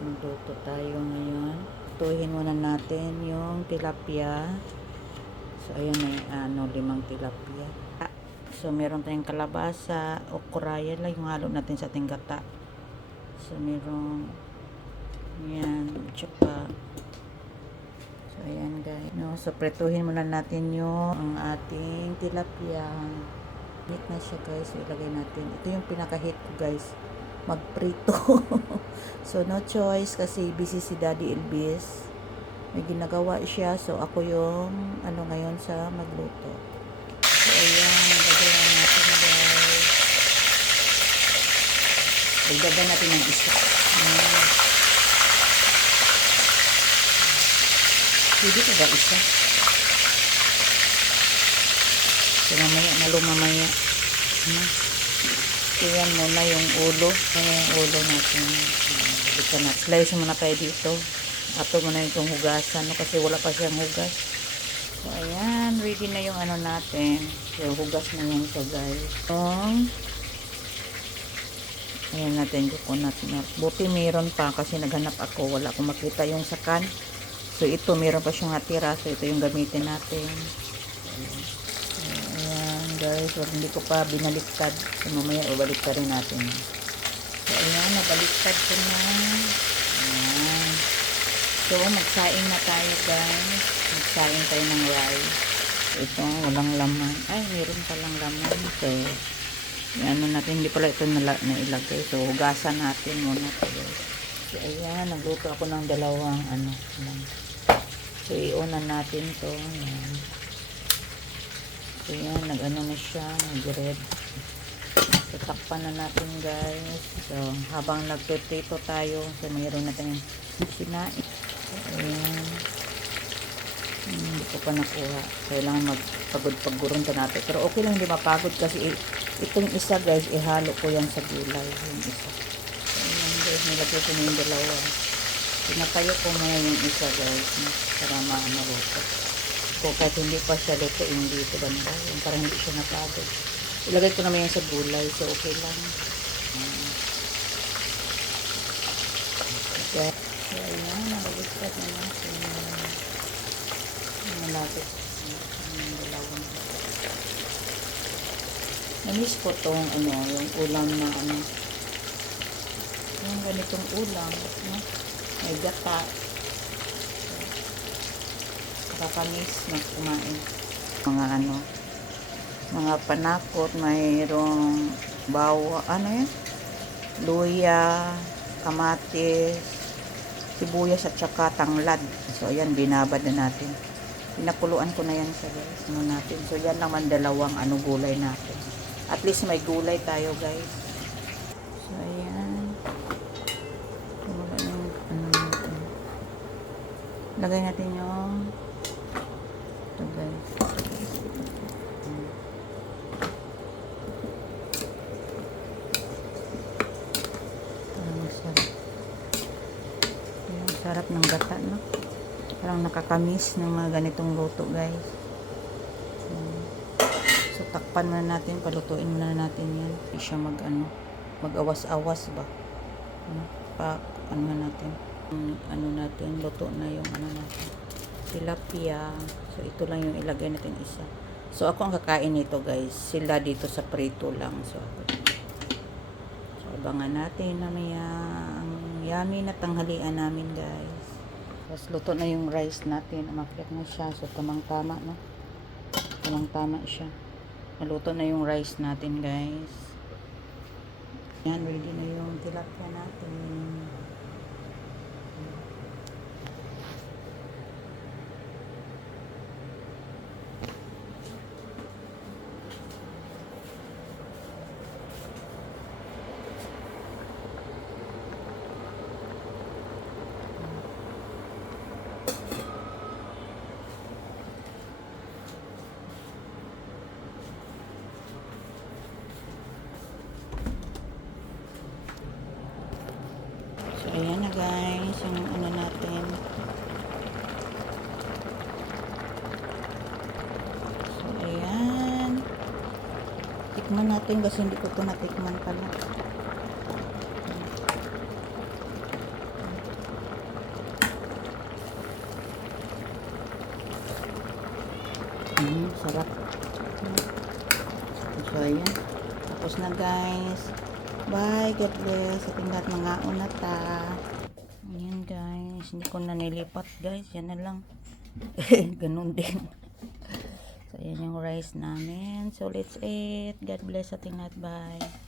magluto tayo ngayon. Tuhin muna natin yung tilapia. So ayan na limang tilapia. So meron tayong kalabasa, okra, yan lang yung halo natin sa ating gata. So meron yan, tsaka so ayan guys, no, so pretuhin muna natin yung ang ating tilapia. Hit na siya guys, so ilagay natin. Ito yung pinaka-hit ko guys, magprito. So no choice kasi busy si Daddy Elvis, may ginagawa siya, so ako yung ngayon sa magluto. So ayan, lagyan natin guys, ilagay natin ng isa. Pwede ka ba isa? So mamaya mamaya. So yan muna yung ulo. Yung ulo natin. Ito na. Slice muna tayo dito. Ato muna itong hugasan. No? Kasi wala pa siyang hugas. So ayan. Ready na yung natin. So hugas na yan siya guys. Ayan natin coconut milk. Buti meron pa kasi naghanap ako. Wala akong makita yung sakan. So ito meron pa siyang natira. So ito yung gamitin natin. Ayan guys, hindi ko pa binaliktad. So mamaya babalik pa rin natin. So ayan, nabaliktad ko na. Ayan. So magsaing na tayo guys. Magsaing tayo ng rice. So, ito walang laman. Ay, meron palang laman. So yan natin, hindi pala ito nailagay. So hugasan natin muna ito guys. So ayan, nagluto ako ng dalawang So iunan natin to. Ayan. So yan, nag-na siya, nag-red. So takpan na natin guys. So habang nagtutrito tayo, so mayroon natin yung sinain. So ayan. Hindi ko pa nakuha. Kailangan magpagod-pagurunta natin. Pero okay lang, hindi mapagod kasi itong isa guys, ihalo ko yan sa gulay. Yung isa. So ayan guys, nilagay ko na yung dalawa. Pinatayo ko muna yung isa guys para maluto. So kahit hindi pa siya lutuin dito banda, yung parang hindi siya napagod. Ilagay ko naman yan sa gulay, so okay lang. Okay. So ayan, nabaliktad na natin. Malapit yung dalawang. Namiss ko tong yung ulam na yung ganitong ulam, no? May gata. Kakamis na kumain. Mga panakot, mayroong yan? Luya, kamatis, sibuyas at saka tanglad. So ayan, binabad na natin. Pinakuluan ko na yan sa guys. Natin. So yan naman dalawang gulay natin. At least may gulay tayo guys. So ayan. Lagay natin yung ito guys. Masarap. Ayan, sarap ng gata, no? Parang nakakamiss ng mga ganitong luto guys. So takpan na natin, palutuin na natin yan. Hindi siya mag-awas-awas ba? Natin. Natin, luto na yung natin. Tilapia. So ito lang yung ilagay natin isa. So ako ang kakain nito guys. Sila dito sa prito lang. So abangan natin mamaya ang yummy na tanghalian namin guys. Tapos luto na yung rice natin. Umakyat na siya. So tamang-tama, no? Tamang-tama siya. Naluto na yung rice natin guys. Yan, ready na yung tilapia natin. Ayan na guys, yung natin. So ayan. Tikman natin kasi hindi ko ito natikman pala. Sarap. So, ayan. Tapos na guys. Bye. God bless. Ating lahat mga unata. Ayan guys. Hindi ko na nilipat guys. Yan na lang. Ganun din. So, ayan yung rice namin. So, let's eat. God bless ating lahat. Bye.